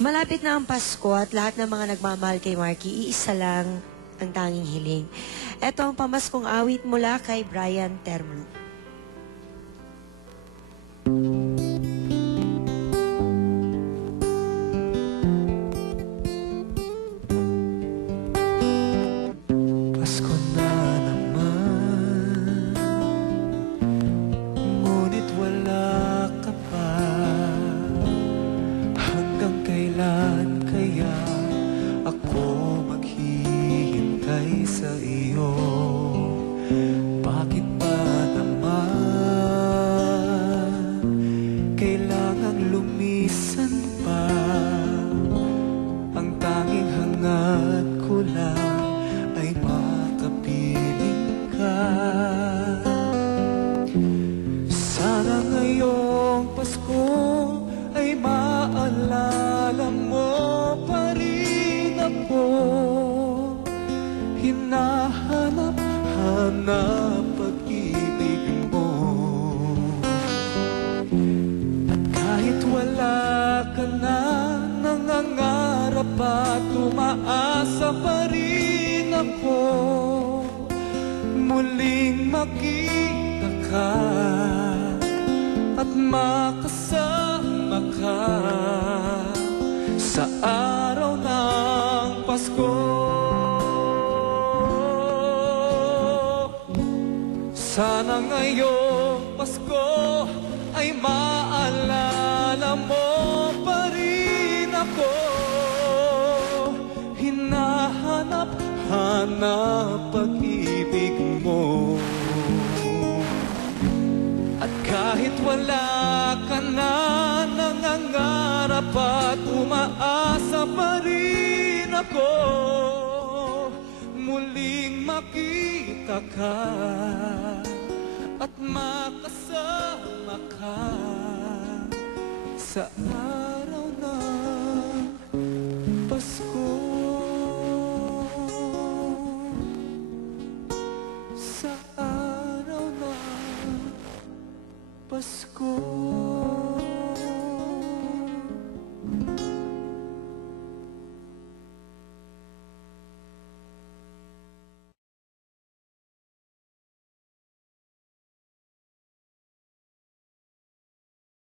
Malapit na ang Pasko at lahat ng mga nagmamahal kay Marky, iisa lang ang tanging hiling. Ito ang pamaskong awit mula kay Brian Termo. Pasko na naman, ngunit wala ka pa. Hanggang kailan kaya ako maghihintay sa iyo? Bakit ba naman kailangang lumisan pa? Ang tanging hangad ko lang ay makapiling ka. Sana ngayong Pasko ay maalala mo pa rin ako. Hinahanap-hanap pag-ibig mo. At kahit wala ka na, nangangarap at umaasa pa rin ako. Muling makita ka at makasama ka sa araw ng Pasko. Sana ngayong Pasko ay maalala mo pa rin ako. Hinahanap-hanap pag-ibig mo. At kahit wala ka na, nangangarap at umaasa pa rin ako. Muling makita ka at makasama ka sa